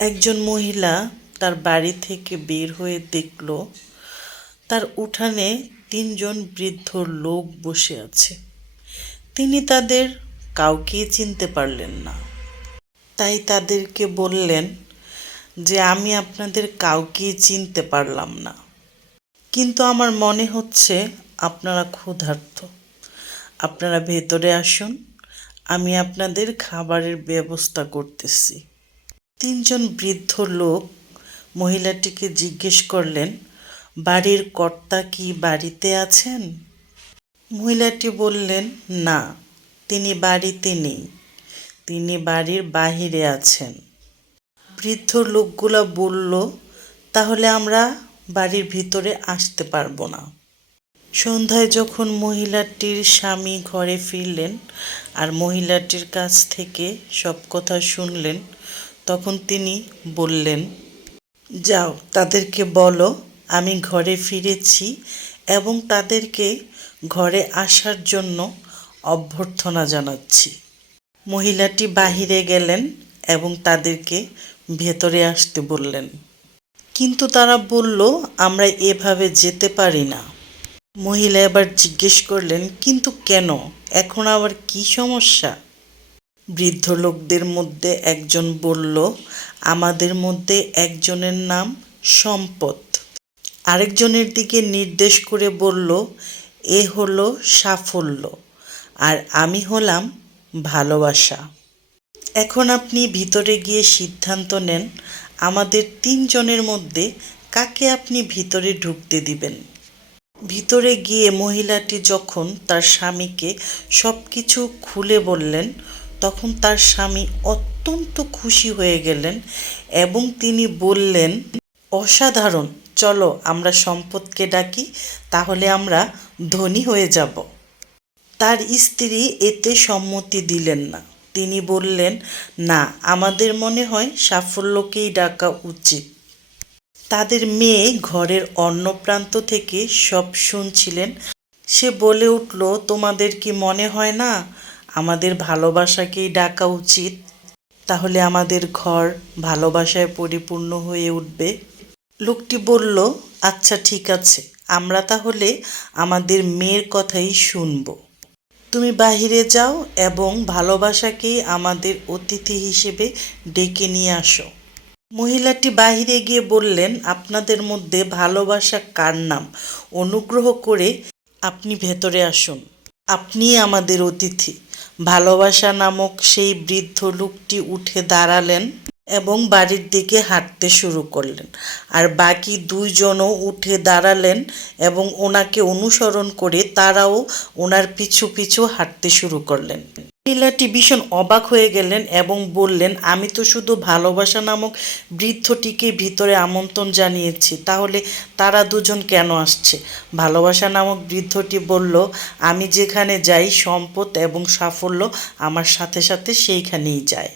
একজন মহিলা তার বাড়ি থেকে বের হয়ে দেখল তার উঠানে তিনজন বৃদ্ধ লোক বসে আছে। তিনি তাদের কাউকেই চিনতে পারলেন না। তাই তাদেরকে বললেন যে আমি আপনাদের কাউকেই চিনতে পারলাম না, কিন্তু আমার মনে হচ্ছে আপনারা ক্ষুধার্ত। আপনারা ভেতরে আসুন, আমি আপনাদের খাবারের ব্যবস্থা করতেছি। তিনজন বৃদ্ধ লোক মহিলাটিকে জিজ্ঞেস করলেন, বাড়ির কর্তা কি বাড়িতে আছেন? মহিলাটি বললেন, না, তিনি বাড়িতে নেই, তিনি বাড়ির বাহিরে আছেন। বৃদ্ধ লোকগুলা বলল, তাহলে আমরা বাড়ির ভিতরে আসতে পারবো না। সন্ধ্যায় যখন মহিলাটির স্বামী ঘরে ফিরলেন আর মহিলাটির কাছ থেকে সব কথা শুনলেন, তখন তিনি বললেন, যাও, তাদেরকে বলো আমি ঘরে ফিরেছি এবং তাদেরকে ঘরে আসার জন্য অভ্যর্থনা জানাচ্ছি। মহিলাটি বাহিরে গেলেন এবং তাদেরকে ভেতরে আসতে বললেন, কিন্তু তারা বলল, আমরা এভাবে যেতে পারি না। মহিলা এবার জিজ্ঞেস করলেন, কিন্তু কেন? এখন আবার কি সমস্যা? বৃদ্ধ লোকদের মধ্যে একজন বলল, আমাদের মধ্যে একজনের নাম সম্পদ। আরেকজনের দিকে নির্দেশ করে বলল, এ হলো সাফল্য, আর আমি হলাম ভালোবাসা। এখন আপনি ভিতরে গিয়ে সিদ্ধান্ত নেন, আমাদের তিনজনের মধ্যে কাকে আপনি ভিতরে ঢুকতে দিবেন। ভিতরে গিয়ে মহিলাটি যখন তার স্বামীকে সব কিছু খুলে বললেন, তখন তার স্বামী অত্যন্ত খুশি হয়ে গেলেন এবং তিনি বললেন, অসাধারণ, চলো আমরা সম্পদকে ডাকি, তাহলে আমরা ধনী হয়ে যাব। তার স্ত্রী এতে সম্মতি দিলেন না। তিনি বললেন, না, আমাদের মনে হয় সাফল্যকেই ডাকা উচিত। তাদের মেয়ে ঘরের অন্য প্রান্ত থেকে সব শুনছিলেন। সে বলে উঠল, তোমাদের কি মনে হয় না আমাদের ভালোবাসাকেই ডাকা উচিত? তাহলে আমাদের ঘর ভালোবাসায় পরিপূর্ণ হয়ে উঠবে। লোকটি বলল, আচ্ছা ঠিক আছে, আমরা তাহলে আমাদের মেয়ের কথাই শুনব। তুমি বাহিরে যাও এবং ভালোবাসাকেই আমাদের অতিথি হিসেবে ডেকে নিয়ে আসো। মহিলাটি বাহিরে গিয়ে বললেন, আপনাদের মধ্যে ভালোবাসা কার নাম? অনুগ্রহ করে আপনি ভেতরে আসুন, আপনিই আমাদের অতিথি। ভালোবাসা নামক সেই বৃদ্ধ লোকটি উঠে দাঁড়ালেন এবং বাড়ির দিকে হাঁটতে শুরু করলেন। আর বাকি দুইজনও উঠে দাঁড়ালেন এবং ওনাকে অনুসরণ করে তারাও ওনার পিছু পিছু হাঁটতে শুরু করলেন। মহিলাটি ভীষণ অবাক হয়ে গেলেন এবং বললেন, আমি তো শুধু ভালোবাসা নামক বৃদ্ধটিকে ভিতরে আমন্ত্রণ জানিয়েছি, তাহলে তারা দুজন কেন আসছে? ভালোবাসা নামক বৃদ্ধটি বলল, আমি যেখানে যাই সম্পদ এবং সাফল্য আমার সাথে সাথে সেইখানেই যায়।